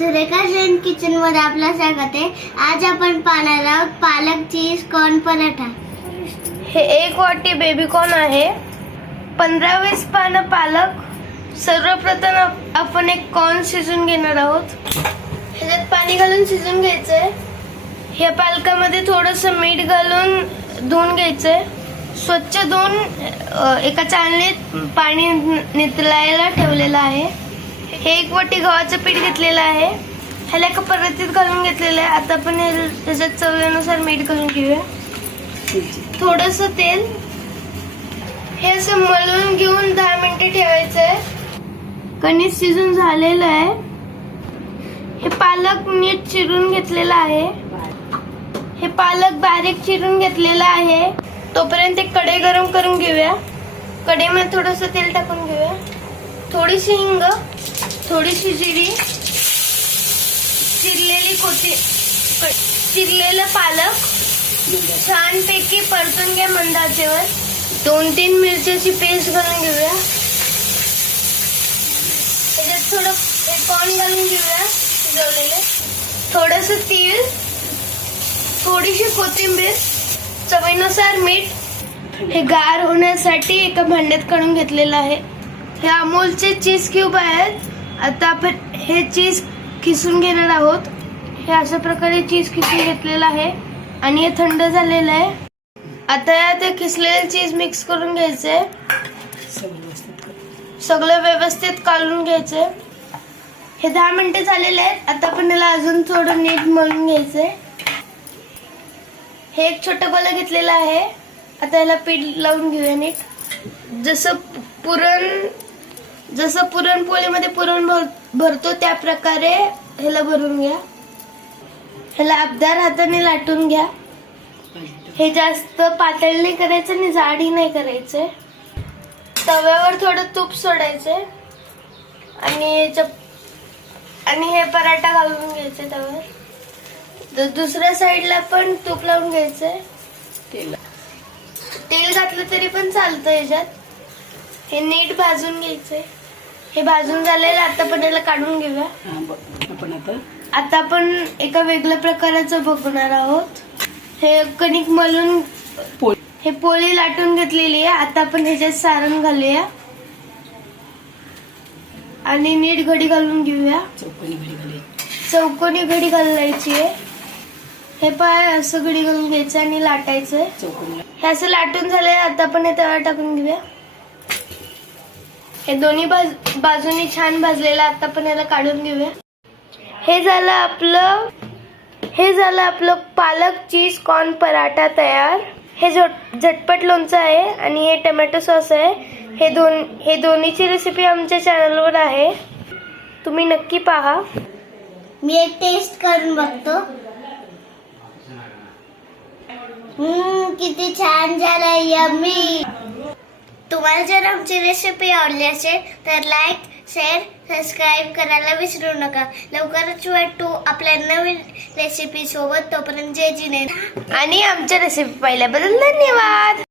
सुरेखा जैन किचनमध्ये आपलं स्वागत आहे. आज आपण पाहणार आहोत पालक चीज कॉर्न पराठा. हे एक वाटी बेबीकॉर्न आहे. पंधरा वीस पानं पालक. सर्वप्रथम आप- आपण एक कॉर्न शिजून घेणार आहोत. ह्याच्यात पाणी घालून शिजून घ्यायचंय. ह्या पालकामध्ये थोडस मीठ घालून धुवून घ्यायचंय. स्वच्छ धुवून एका चालणीत पाणी न- नितळायला ठेवलेलं आहे. हे एक वाटी गव्हाचं पीठ घेतलेलं आहे. ह्याला एका परतीत घालून घेतलेलं आहे. आता आपण हे- त्याच्यात चवीनुसार मीठ घालून घेऊया. थोडस तेल. हे असं मळून घेऊन दहा मिनिटे आहे. कणिक शिजून झालेलं आहे. हे पालक नीट चिरून घेतलेलं आहे. हे पालक बारीक चिरून घेतलेलं आहे. तोपर्यंत एक कढई गरम करून घेऊया. कढईमध्ये थोडस तेल टाकून घेऊया. थोडीशी हिंग. थोडीशी जिरी चिरलेली कोथी चिरलेलं पालक छानपैकी परतून घ्या मंदाचेवर. दोन तीन मिरच्याची पेस्ट घालून घेऊया. त्याच्यात थोडं कॉर्न घालून घेऊया शिजवलेले. थोडस तीळ थोडीशी कोथिंबीर चवीनुसार मीठ. हे गार होण्यासाठी एका भांड्यात काढून घेतलेलं आहे. हे अमूलचे चीज क्यूब आहेत. आता आपण हे चीज खिसून घेणार आहोत. हे अशा प्रकारे चीज खिसून घेतलेलं आहे आणि हे थंड झालेलं आहे. आता ते हे खिसलेलं चीज मिक्स करून घ्यायचंय सगळं व्यवस्थित काढून घ्यायचंय हे दहा मिनिटे झालेले आहेत. आता आपण याला अजून थोडं नीट मळून घ्यायचंय हे एक छोटं गोला घेतलेलं आहे. आता याला पीठ लावून घेऊया नीट. जसं पुरण जसं पुरणपोळीमध्ये पुरण भर भरतो त्या प्रकारे ह्याला भरून घ्या. ह्याला अबदार हाताने लाटून घ्या. हे जास्त पातळ नाही करायचं आणि जाडी नाही करायचंय तव्यावर थोडं तूप सोडायचंय आणि आणि हे पराठा घालून घ्यायचे तव्यावर. दुसऱ्या साईडला पण तूप लावून घ्यायचंय. तेल घातलं तरी पण चालतं याच्यात. हे नीट भाजून घ्यायचंय. हे भाजून झालेलं आता पण याला काढून घेऊया. आपण आता आता आपण एका वेगळ्या प्रकाराचं बघणार आहोत. हे कणिक मळून पोळी. हे पोळी लाटून घेतलेली आहे. आता आपण ह्याच्यात सारण घालूया. आणि नीट घडी घालून घेऊया. चौकोनी घडी घाली चौकोनी घडी घालायची आहे. हे पाय असं घडी घालून घ्यायचं आणि लाटायचंय चौकोनी हे असं लाटून झालंय. आता आपण हे तव्यावर टाकून घेऊया. हे दोन्ही बाज बाजूनी छान भाजलेलं आता आपण याला काढून घेऊया. हे झालं आपलं हे झालं आपलं पालक चीज कॉर्न पराठा तयार. हे झट झटपट लोणचं आहे आणि हे टमॅटो सॉस आहे. हे दोन हे दोन्हीची रेसिपी आमच्या चॅनलवर आहे. तुम्ही नक्की पहा. मी एक टेस्ट करून बघतो. किती छान झालं यम्मी तुम्हाला जर आमची रेसिपी आवडली असेल तर लाईक शेअर सबस्क्राईब करायला विसरू नका. लवकरच भेटू आपल्या नवीन रेसिपी सोबत. तोपर्यंत जय जिने. आणि आमच्या रेसिपी पाहिल्याबद्दल धन्यवाद.